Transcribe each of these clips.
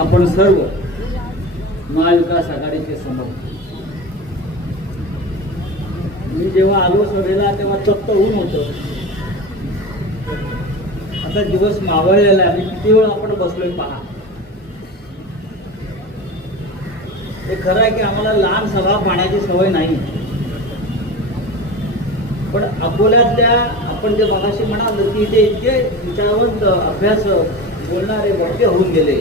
आपण सर्व महाविकास आघाडीचे समर्थक मी जेव्हा आलो सभेला तेव्हा चक्क ऊन होतं. आता दिवस मावळलेला आहे किती वेळ आपण बसलोय पहा. हे खरं आहे की आम्हाला लहान सभा पाहण्याची सवय नाही. पण अकोल्यातल्या आपण जे मगाशी म्हणाल की इथे इतके विचारवंत अभ्यास बोलणारे वक्ते होऊन गेले.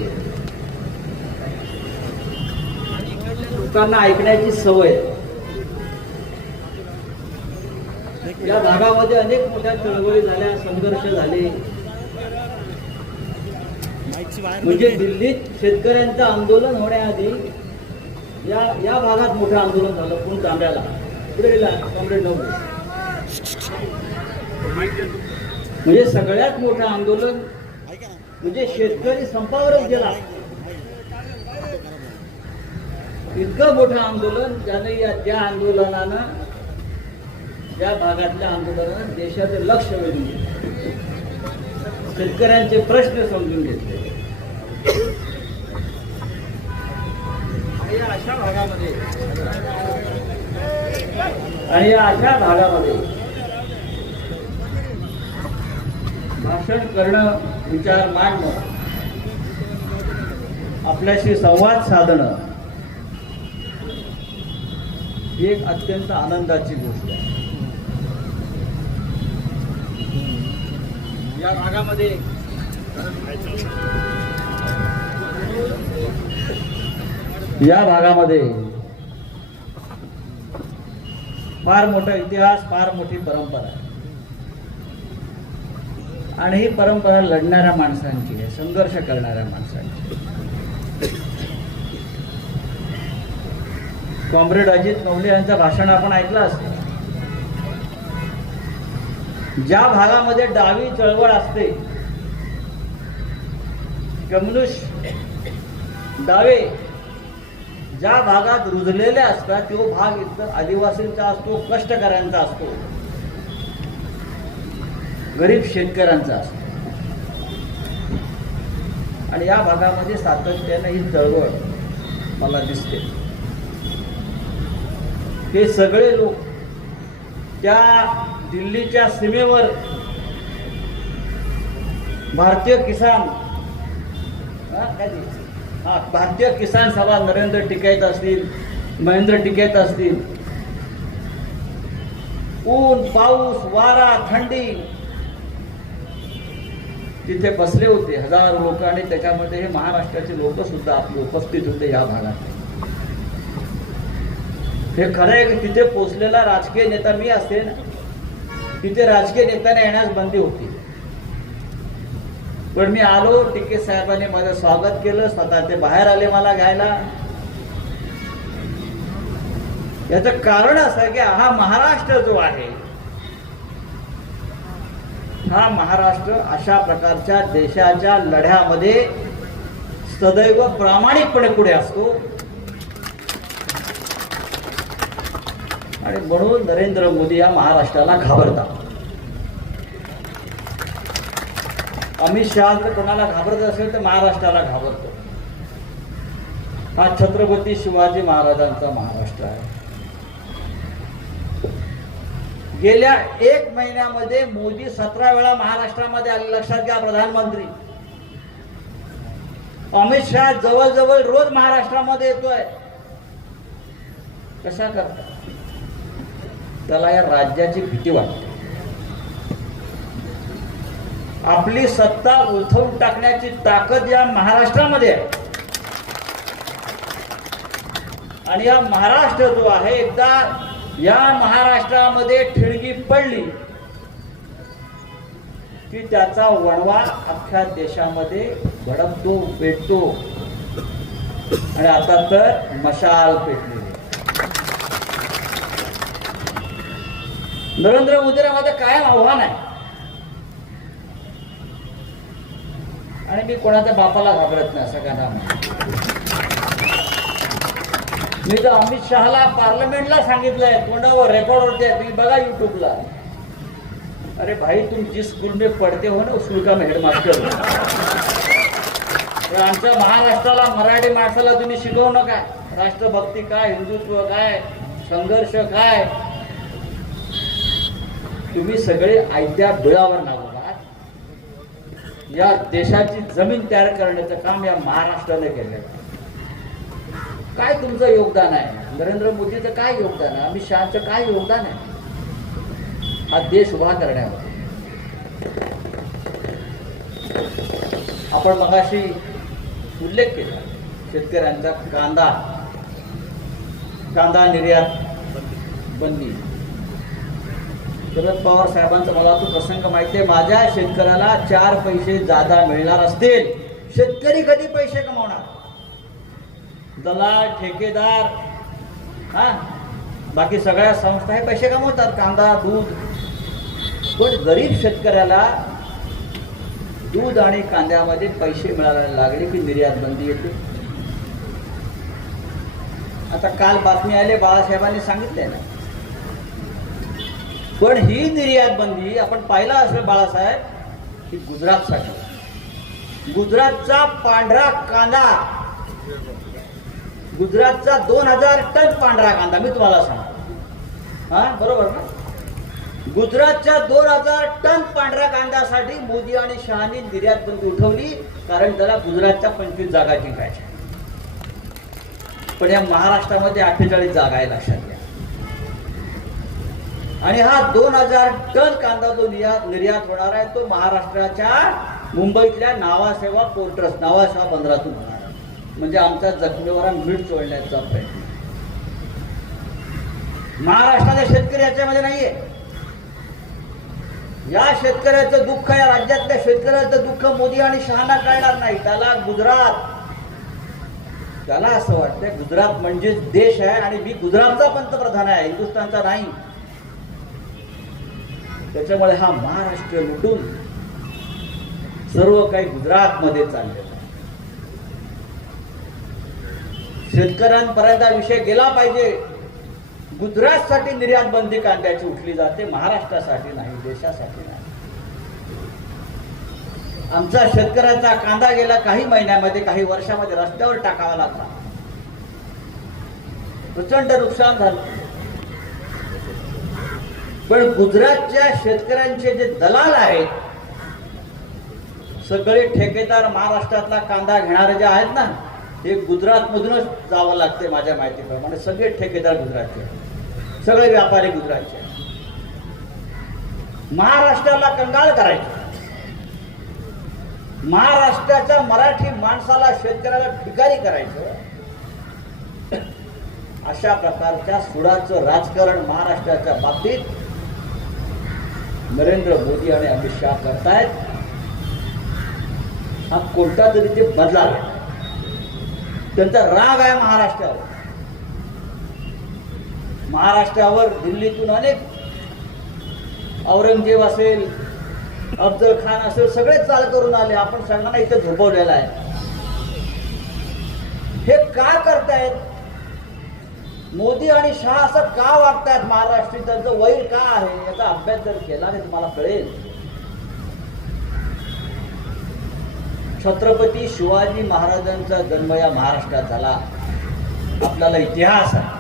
लोकांना ऐकण्याची सवय. या भागामध्ये अनेक मोठ्या चळवळी झाल्या संघर्ष झाले. म्हणजे दिल्लीत शेतकऱ्यांचं आंदोलन होण्याआधी या या भागात मोठं आंदोलन झालं पूर्ण तांब्याला पुढे गेला? कॉम्रेड म्हणजे सगळ्यात मोठं आंदोलन म्हणजे शेतकरी संपावरच गेला. इतकं मोठं आंदोलन ज्याने या त्या आंदोलनानं या भागातल्या आंदोलनानं देशाचं लक्ष वेधून घेतलं. शेतकऱ्यांचे प्रश्न समजून घेतले. आणि या अशा भागामध्ये आणि या अशा भागामध्ये भाषण करणं विचार मांडणं आपल्याशी संवाद साधणं ही एक अत्यंत आनंदाची गोष्ट आहे. या भागामध्ये या भागामध्ये फार मोठा इतिहास फार मोठी परंपरा आहे. आणि ही परंपरा लढणाऱ्या माणसांची आहे संघर्ष करणाऱ्या माणसांची कॉम्रेड अजित नवले यांचं भाषण आपण ऐकलं असेल. ज्या भागामध्ये डावी चळवळ असते कम्युनिस्ट डावे ज्या भागात रुजलेले असतात तो भाग इतर आदिवासींचा असतो कष्टकऱ्यांचा असतो. गरीब शेतकऱ्यांचा असतो. आणि या भागामध्ये सातत्याने ही चळवळ मला दिसते. हे सगळे लोक त्या दिल्लीच्या सीमेवर भारतीय किसान हा, हा, भारतीय किसान सभा नरेंद्र टिकैत असतील महेंद्र टिकैत असतील. ऊन पाऊस वारा थंडी. तिथे बसले होते हजार लोक आणि त्याच्यामध्ये हे महाराष्ट्राचे लोक सुद्धा आपले उपस्थित होते या भागात. हे खरं आहे की तिथे पोचलेला राजकीय नेता मी असते ना तिथे राजकीय नेत्याने येण्यास बंदी होती. पण मी आलो टिके साहेबांनी माझं स्वागत केलं स्वतः ते बाहेर आले मला घ्यायला. याचं कारण असं की हा महाराष्ट्र जो आहे हा महाराष्ट्र अशा प्रकारच्या देशाच्या लढ्यामध्ये सदैव प्रामाणिकपणे पुढे असतो. आणि म्हणून नरेंद्र मोदी या महाराष्ट्राला घाबरतात. अमित शहा जर कोणाला घाबरत असेल तर महाराष्ट्राला घाबरतो. हा छत्रपती शिवाजी महाराजांचा महाराष्ट्र आहे. गेल्या एक महिन्यामध्ये मोदी सतरा वेळा महाराष्ट्रामध्ये आले. लक्षात घ्या प्रधानमंत्री. अमित शहा जवळजवळ रोज महाराष्ट्रामध्ये येतोय. कशा करता त्याला या राज्याची भीती वाटते. आपली सत्ता उलथवून टाकण्याची ताकद या महाराष्ट्रामध्ये आहे. आणि या महाराष्ट्र जो आहे एकदा या महाराष्ट्रामध्ये ठिणगी पडली की त्याचा वणवा अख्ख्या देशामध्ये भडकतो पेटतो. आणि आता तर मशाल पेटली आहे. नरेंद्र मोदीला माझं कायम आव्हान आहे. आणि मी कोणाच्या बापाला घाबरत नाही सगळ्यांना मी तर अमित शहाला पार्लमेंटला सांगितलंय तोंडावर रेकॉर्डवरती आहे तुम्ही बघा युट्यूबला अरे भाई तुम जिस स्कूल में पढ़ते हो ना स्कूल का हेडमास्टर हो. तर आमच्या महाराष्ट्राला मराठी माणसाला तुम्ही शिकवू नका. राष्ट्रभक्ती काय हिंदुत्व काय संघर्ष काय तुम्ही सगळे आयत्या बिळावर लागू या देशाची जमीन तयार करण्याचं काम या महाराष्ट्राने केलं आहे. काय तुमचं योगदान आहे? नरेंद्र मोदीचं काय योगदान आहे? अमित शहाचं काय योगदान आहे? हा देश उभा करण्यावर आपण मगाशी उल्लेख केला शेतकऱ्यांचा कांदा कांदा निर्यात बंदी. शरद पवार साहेबांचा मला तो प्रसंग माहिती आहे. माझ्या शेतकऱ्याला चार पैसे जादा मिळणार असतील. शेतकरी कधी पैसे कमावणार? दलाल ठेकेदार हा? बाकी सगळ्या संस्था हे पैसे कमवतात कांदा दूध. पण गरीब शेतकऱ्याला दूध आणि कांद्यामध्ये पैसे मिळायला लागले की निर्यात बंदी येते. आता काल बातमी आले बाळासाहेबांनी सांगितलंय ना. पण ही निर्यात बंदी आपण पाहिला असेल बाळासाहेब ही गुजरातसाठी. गुजरातचा पांढरा कांदा. गुजरातचा दोन हजार टन पांढरा कांदा मी तुम्हाला सांगतो. हा बरोबर ना? गुजरातच्या दोन हजार टन पांढऱ्या कांद्यासाठी मोदी आणि शहानी निर्यात बंदी उठवली कारण त्याला गुजरातच्या पंचवीस जागा जिंकायच्या. पण या महाराष्ट्रामध्ये अठ्ठेचाळीस जागा आहे लक्षात घ्या. आणि हा दोन हजार टन कांदा जो निर्यात निर्यात होणार आहे तो महाराष्ट्राच्या मुंबईतल्या नावासेवा पोर्टर्स नावासेवा बंदरातून होणार आहे. म्हणजे आमच्या जखमेवर मीठ चोळण्याचा प्रयत्न. महाराष्ट्राचा शेतकरी याच्यामध्ये नाहीये. या शेतकऱ्याचं दुःख या राज्यातल्या शेतकऱ्याचं दुःख मोदी आणि शहाना कळणार नाही. त्याला गुजरात त्याला असं वाटतंय गुजरात म्हणजे देश आहे आणि मी गुजरातचा पंतप्रधान आहे हिंदुस्थानचा नाही. त्याच्यामुळे हा महाराष्ट्र लुटून सर्व काही गुजरातमध्ये चाललेलं आहे. शेतकऱ्यांपर्यंत हा विषय गेला पाहिजे. गुजरातसाठी निर्यात बंदी कांद्याची उठली जाते महाराष्ट्रासाठी नाही देशासाठी नाही. आमचा शेतकऱ्याचा कांदा गेला काही महिन्यामध्ये काही वर्षामध्ये रस्त्यावर टाकावा लागला. प्रचंड नुकसान झालं. पण गुजरातच्या शेतकऱ्यांचे जे दलाल आहेत सगळे ठेकेदार महाराष्ट्रातला कांदा घेणारे जे आहेत ना ते गुजरातमधूनच जावं लागते माझ्या माहितीप्रमाणे. सगळे ठेकेदार गुजरातचे सगळे व्यापारी गुजरातचे महाराष्ट्राला कंगाळ करायचे. महाराष्ट्राच्या मराठी माणसाला शेतकऱ्याला भिकारी करायचं. अशा प्रकारच्या सुडाचं राजकारण महाराष्ट्राच्या बाबतीत नरेंद्र मोदी आणि अमित शहा करतायत. हा कोणता तरी ते बदला त्यांचा राग आहे महाराष्ट्रावर. महाराष्ट्रावर दिल्लीतून अनेक औरंगजेब असेल अफजल खान असेल सगळे चाल करून आले. आपण सगळ्यांना इथे झोपवलेलं आहे. हे का करतायत? मोदी आणि शहा असं का वागतायत महाराष्ट्रीय त्यांचं वैर का आहे? याचा अभ्यास जर केला आणि तुम्हाला कळेल. छत्रपती शिवाजी महाराजांचा जन्म या महाराष्ट्रात झाला. आपल्याला इतिहास आहे.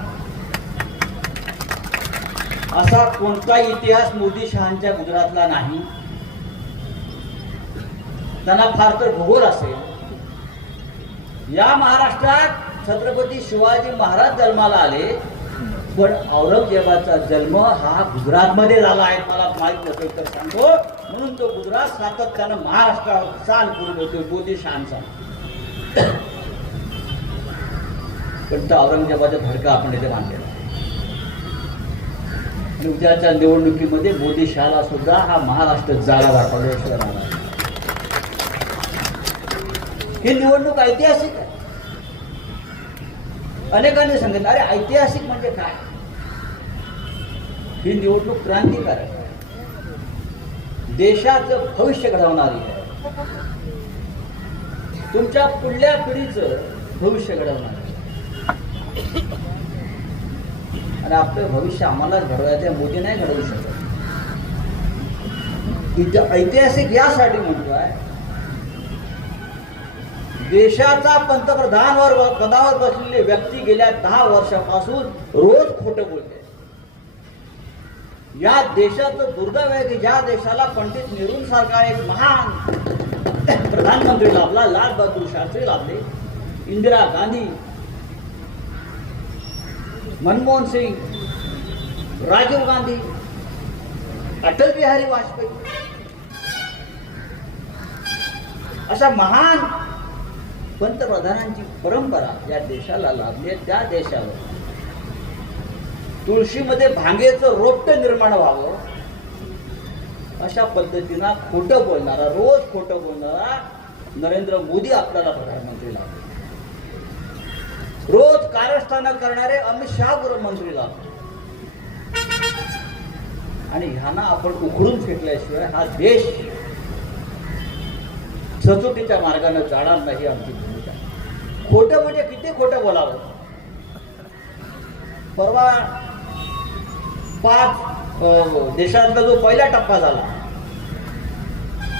असा कोणता इतिहास मोदी शहांच्या गुजरातला नाही? त्यांना फार तर भूगोल असेल. या महाराष्ट्रात छत्रपती शिवाजी महाराज जन्माला आले. पण औरंगजेबाचा जन्म हा गुजरातमध्ये झाला आहे मला माहीत नसेल तर सांगतो. म्हणून तो गुजरात सातत्यानं महाराष्ट्रावर चाल करून होतो मोदी शहांचा पण तो औरंगजेबाचा धडका आपण इथे मानलेला आणि उद्याच्या निवडणुकीमध्ये मोदी शहाला सुद्धा हा महाराष्ट्र जागा दाखवल्याशिवाय राहणार ही निवडणूक ऐतिहासिक आहे. अनेकांनी सांगितलं अरे ऐतिहासिक म्हणजे काय? ही निवडणूक क्रांतिकारक आहे. देशाचं भविष्य घडवणारी आहे. तुमच्या पुढल्या पिढीचं भविष्य घडवणार आणि आपलं भविष्य आम्हालाच घडवायचं मोदी नाही घडवू शकत ऐतिहासिक यासाठी म्हणतोय देशाचा पंतप्रधानवर पदावर बसलेली व्यक्ती गेल्या दहा वर्षापासून रोज खोटं बोलते. या देशाचं दुर्दैव आहे की ज्या देशाला पंडित नेहरू सारखा एक महान प्रधानमंत्री लाभला लाल बहादूर शास्त्री लाभले इंदिरा गांधी मनमोहन सिंग राजीव गांधी अटल बिहारी वाजपेयी अशा महान पंतप्रधानांची परंपरा या देशाला लाभली आहे. त्या देशावर तुळशीमध्ये भांगेचं रोपटं निर्माण व्हावं. अशा पद्धतीनं खोटं बोलणारा रोज खोटं बोलणारा नरेंद्र मोदी आपल्याला प्रधानमंत्री लाभले. रोज कारस्थानं करणारे अमित शहा गृहमंत्री लाभले. आणि ह्यांना आपण उघडून फेकल्याशिवाय हा देश सचोटीच्या मार्गाने जाणार नाही आमची. खोटं म्हणजे किती खोटं बोलावं? परवा पाच अं, देशातला जो पहिला टप्पा झाला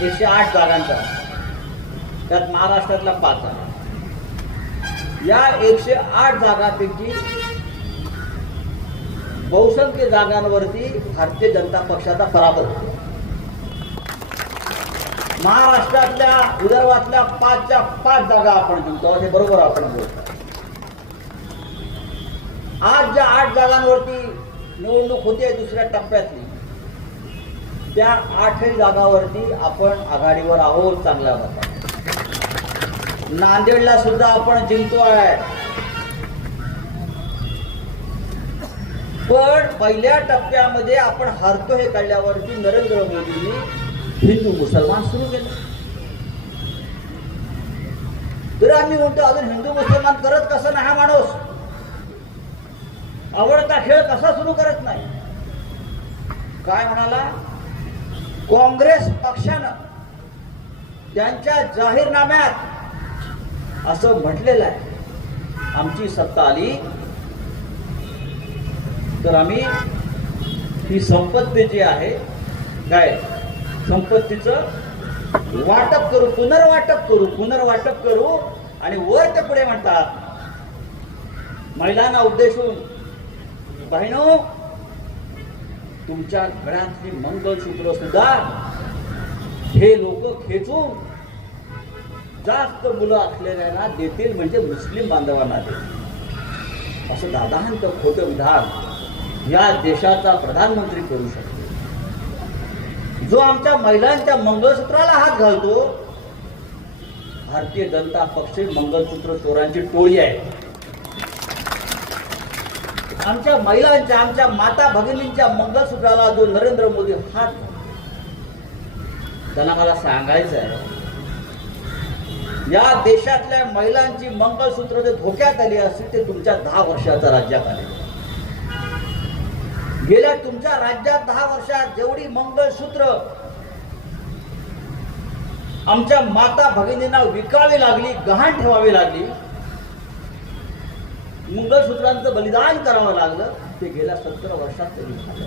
एकशे आठ जागांचा त्यात महाराष्ट्रातला पाच झाला. या एकशे आठ जागापैकी बहुसंख्य जागांवरती भारतीय जनता पक्षाचा पराभव. होतो महाराष्ट्रातल्या विदर्भातल्या पाचच्या पाच जागा आपण जिंकतो हे बरोबर आपण बोलतो. आज ज्या आठ जागांवरती निवडणूक होते दुसऱ्या टप्प्यातली त्या आठही जागावरती आपण आघाडीवर आहोत चांगल्या मतात नांदेडला सुद्धा आपण जिंकतोय. पण पहिल्या टप्प्यामध्ये आपण हरतो हे कळल्यावरती नरेंद्र मोदींनी हिंदू मुसलमान सुरू केलं. तर आम्ही म्हणतो अजून हिंदू मुसलमान करत कसं नाही हा माणूस? आवडता खेळ कसा सुरू करत नाही? काय म्हणाला? काँग्रेस पक्षानं त्यांच्या जाहीरनाम्यात असं म्हटलेलं आहे. आमची सत्ता आली. तर आम्ही ही संपत्ती जी आहे काय? संपत्तीचं वाटप करू पुनर्वाटप करू पुनर्वाटप करू आणि वर ते पुढे म्हणतात. महिलांना उद्देशून बहिणो तुमच्या घरातली मंगळसूत्र सुद्धा हे लोक खेचून जास्त मुलं असलेल्यांना देतील म्हणजे मुस्लिम बांधवांना देतील. असं दादांत खोटं विधान या देशाचा प्रधानमंत्री करू शकतो. जो आमच्या महिलांच्या मंगळसूत्राला हात घालतो भारतीय जनता पक्ष मंगळसूत्र चोरांची टोळी आहे. आमच्या महिलांच्या आमच्या माता भगिनींच्या मंगळसूत्राला जो नरेंद्र मोदी हात त्यांना मला सांगायचं आहे या देशातल्या महिलांची मंगळसूत्र जे धोक्यात आली असतील ते तुमच्या दहा वर्षाचा राज्यात आले. गेल्या तुमच्या राज्यात दहा वर्षात जेवढी मंगळसूत्र आमच्या माता भगिनींना विकावी लागली गहाण ठेवावी लागली मंगळसूत्रांचं बलिदान करावं लागलं ते गेल्या सत्तर वर्षात तरी झालं.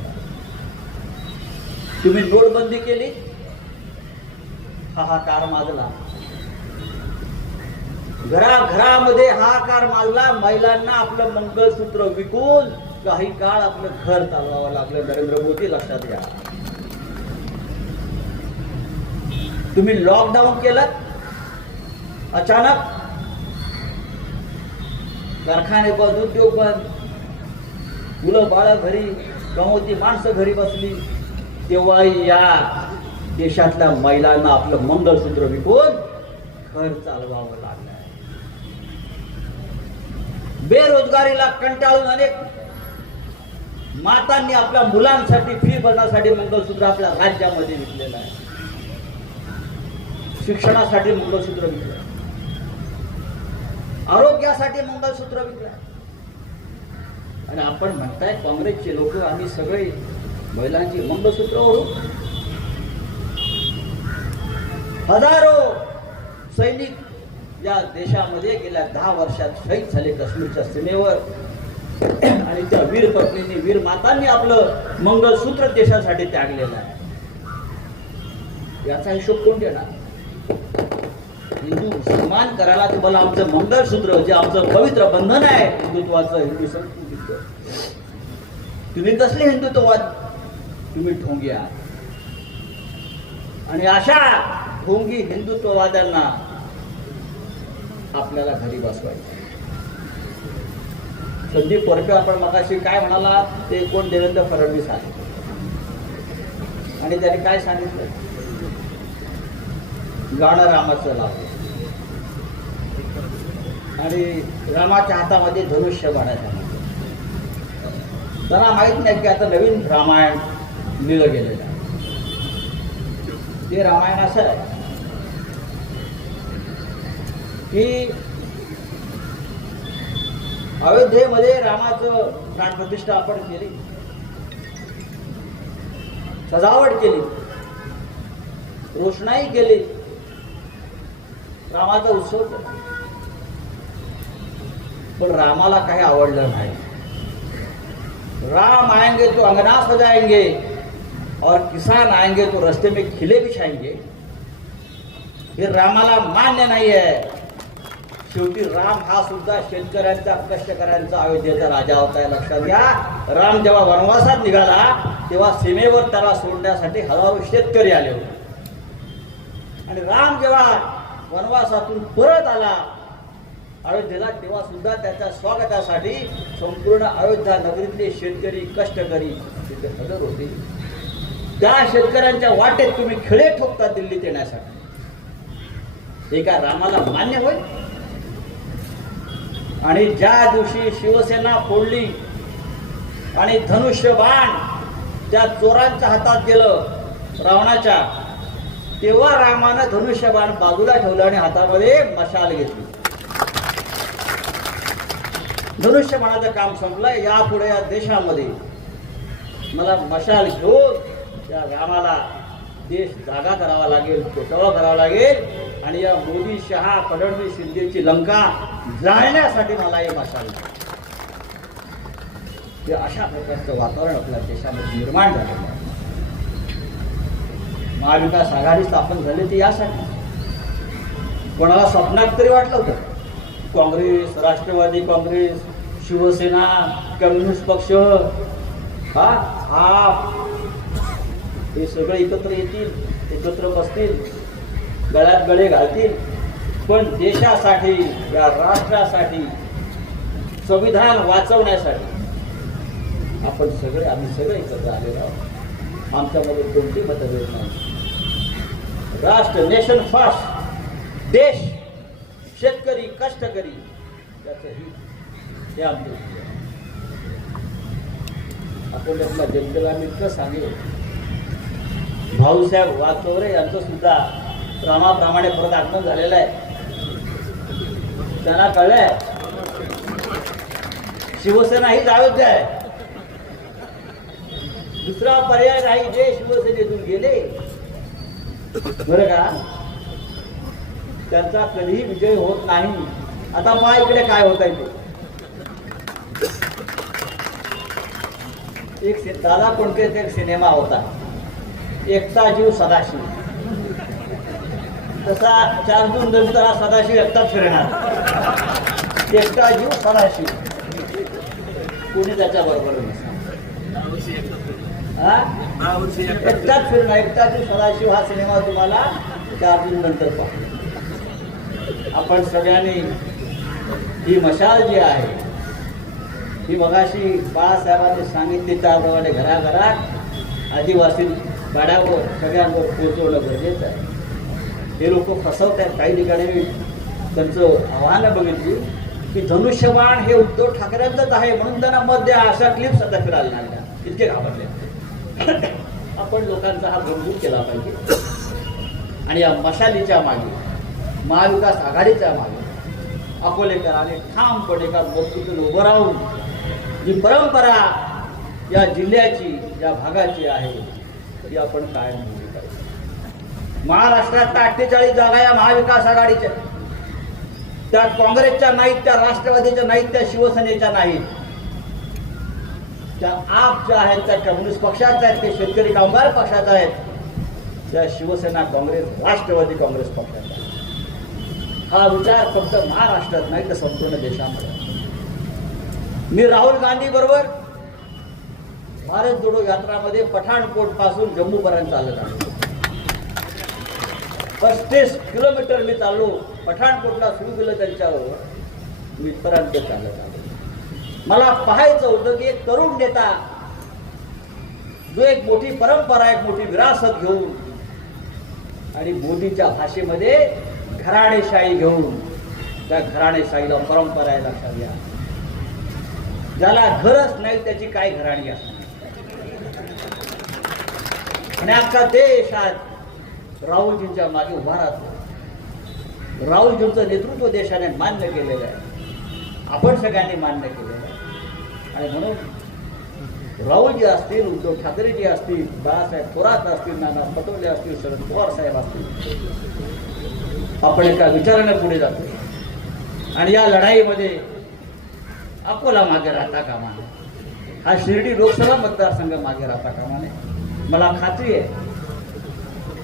तुम्ही नोटबंदी केली? हाहाकार माजला. घराघरामध्ये हाहाकार माजला महिलांना आपलं मंगळसूत्र विकून काही काळ आपलं घर चालवावं लागलं. नरेंद्र मोदी लक्षात घ्या. तुम्ही लॉकडाऊन केलं अचानक कारखाने बंद उद्योग बंद मुलं बाळ घरी कमवती माणसं घरी बसली. तेव्हाही या देशातल्या महिलांना आपलं मंगलसूत्र विकून घर चालवावं लागलं. बेरोजगारीला कंटाळून अनेक मातांनी आपल्या मुलांसाठी फी भरण्यासाठी मंगळसूत्र आपल्या राज्यामध्ये विकलेलं आहे. शिक्षणासाठी मंगळसूत्र विकलं. आरोग्यासाठी मंगळसूत्र विकलं. आणि आपण म्हणताय काँग्रेसचे लोक आम्ही सगळे महिलांची मंगळसूत्र ओढू हजारो सैनिक या देशामध्ये गेल्या दहा वर्षात शहीद झाले काश्मीरच्या सीमेवर. आणि त्या वीर पत्नीने वीर मातांनी आपलं मंगळसूत्र देशासाठी त्यागलेलं आहे. याचा हिशोब कोण देणार? हिंदू मुसलमान करायला तुम्हाला आमचं मंगळसूत्र जे आमचं पवित्र बंधन आहे हिंदुत्वाचं हिंदू संस्कृतीचं. तुम्ही कसले हिंदुत्ववाद? तुम्ही ठोंगी आहात. आणि अशा ठोंगी हिंदुत्ववाद्यांना आपल्याला घरी बसवायचं संदीप परके आपण मगाशी काय म्हणाला ते कोण देवेंद्र फडणवीस आहे आणि त्याने काय सांगितलं? गाणं रामाचं लावलं आणि रामाच्या हातामध्ये धनुष्य बाणाच्या त्यांना माहीत नाही की आता नवीन रामायण लिहिलं गेलेलं आहे. ते रामायण असं आहे की अयोध्येमध्ये रामाचं प्राणप्रतिष्ठा आपण केली. सजावट केली. रोषणाई केली. रामाचा उत्सव केला. पण रामाला काही आवडलं नाही. राम आएंगे तो अंगना सजाएंगे और किसान आएंगे तो रस्ते में खिले बिछाएंगे. हे रामाला मान्य नाही आहे शेवटी राम हा सुद्धा शेतकऱ्यांचा कष्टकऱ्यांचा अयोध्येचा राजा होता. लक्षात घ्या. राम जेव्हा वनवासात निघाला तेव्हा सीमेवर त्याला सोडण्यासाठी हजारो शेतकरी आले होते. आणि राम जेव्हा वनवासातून परत आला अयोध्येला तेव्हा सुद्धा त्याच्या स्वागतासाठी संपूर्ण अयोध्या नगरीतले शेतकरी कष्टकरी तिथे हजर होते. त्या शेतकऱ्यांच्या वाटेत तुम्ही खिळे ठोकता दिल्लीत येण्यासाठी. हे काय रामाला मान्य होईल आणि ज्या दिवशी शिवसेना फोडली आणि धनुष्य बाण त्या चोरांच्या हातात गेलं रावणाच्या तेव्हा रामानं धनुष्य बाण बाजूला ठेवलं आणि हातामध्ये मशाल घेतली. धनुष्य बाणाचं काम संपलं यापुढे या देशामध्ये मला मशाल घेऊन त्या रामाला देश जागा करावा लागेल पेटावा करावा लागेल. आणि या मोदी शहा फडणवीस शिंदेची लंका जाळण्यासाठी मला हे मशाल हे अशा प्रकारचं वातावरण आपल्या देशामध्ये निर्माण झालेलं आहे. महाविकास आघाडी स्थापन झाली ती यासाठी. कोणाला स्वप्नात तरी वाटलं होतं. काँग्रेस राष्ट्रवादी काँग्रेस शिवसेना कम्युनिस्ट पक्ष हा आप हे सगळे एकत्र येतील एकत्र बसतील. गळ्यात गळे घालतील. पण देशासाठी या राष्ट्रासाठी संविधान वाचवण्यासाठी आपण सगळे आम्ही सगळे एकत्र आलेलो आहोत. आमच्यामध्ये कोणती मतभेद नाही. राष्ट्र नेशन फास्ट देश शेतकरी कष्टकरी याचं हित हे आमचं आपण आपल्या जनतेला मी इतकं सांगेल. भाऊसाहेब वाचवरे यांचं सुद्धा रामाप्रमाणे परत आगमन झालेलं आहे. त्यांना कळलंय. शिवसेना हीच अयोध्या आहे. दुसरा पर्याय नाही जे शिवसेनेतून गेले. बरं का? त्यांचा कधीही विजय होत नाही. आता पहा इकडे काय होत आहे ते. एक दादा कोणतेच एक सिनेमा होता? एकता जीव सदाशिव. तसा चार दोन नंतर हा सदाशिव एकटा फिरणार. एकटा जीव सदाशिव. कोणी त्याच्या बरोबर एकटाच फिरणार एकटा जीव सदाशिव हा सिनेमा तुम्हाला चार दोन नंतर पाहू. आपण सगळ्यांनी ही मशाल जी आहे ही मगाशी बाळासाहेबांनी सांगितली त्याप्रमाणे घराघरात आदिवासी गाड्यावर सगळ्यांवर पोचवलं गरजेचं आहे. हे लोक फसवत आहेत काही ठिकाणी मी त्यांचं आव्हानं बघितली की धनुष्यबाण हे उद्धव ठाकरेंचंच आहे म्हणून त्यांना मत द्या अशा क्लिप्स आता फिरायला लागल्या. इतके घाबरले. आपण लोकांचा हा गमजूर केला पाहिजे. आणि या मशालीच्या मागे महाविकास आघाडीच्या मागे अकोलेकरांनी ठामपणे का मजबूतीने उभं राहून जी परंपरा या जिल्ह्याची या भागाची आहे ती आपण कायम महाराष्ट्रात अठ्ठेचाळीस जागा या महाविकास आघाडीच्या. त्या काँग्रेसच्या नाहीत त्या राष्ट्रवादीच्या नाहीत त्या शिवसेनेच्या नाहीत. त्या आप ज्या आहेत त्या कम्युनिस्ट पक्षाच्या आहेत ते शेतकरी कामगार पक्षाच्या आहेत त्या शिवसेना काँग्रेस राष्ट्रवादी काँग्रेस पक्षाच्या हा विचार फक्त महाराष्ट्रात नाही तर संपूर्ण देशामध्ये. मी राहुल गांधी बरोबर भारत जोडो यात्रामध्ये पठाणकोटपासून जम्मू पर्यंत चालत आहे पस्तीस किलोमीटर मी चाललो. पठाणकोटला सुरू केलं त्यांच्यावर. मी इथपर्यंत चालत आलो. मला पाहायचं होतं की एक तरुण नेता जो एक मोठी परंपरा एक मोठी विरासत घेऊन आणि मोदीच्या भाषेमध्ये घराणेशाही घेऊन त्या घराणेशाहीला परंपरा आहे लक्षात घ्या ज्याला घरच नाही त्याची काय घराणी असणार? आणि देश आज राहुलजींच्या मागे उभा राहतो. राहुलजींचं नेतृत्व देशाने मान्य केलेलं आहे. आपण सगळ्यांनी मान्य केलेलं आहे. आणि म्हणून राहुलजी असतील उद्धव ठाकरेजी असतील बाळासाहेब थोरात असतील नाना पटोले असतील शरद पवार साहेब असतील आपण एका विचाराने पुढे जातो. आणि या लढाईमध्ये अकोला मागे राहता कामा हा शिर्डी लोकसभा मतदारसंघ मागे राहता कामा नये. मला खात्री आहे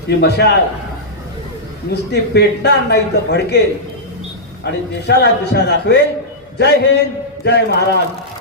ही मशाल नुसती पेटणार नाही तर भडकेल. आणि देशाला दिशा दाखवेल. जय हिंद जय महाराज.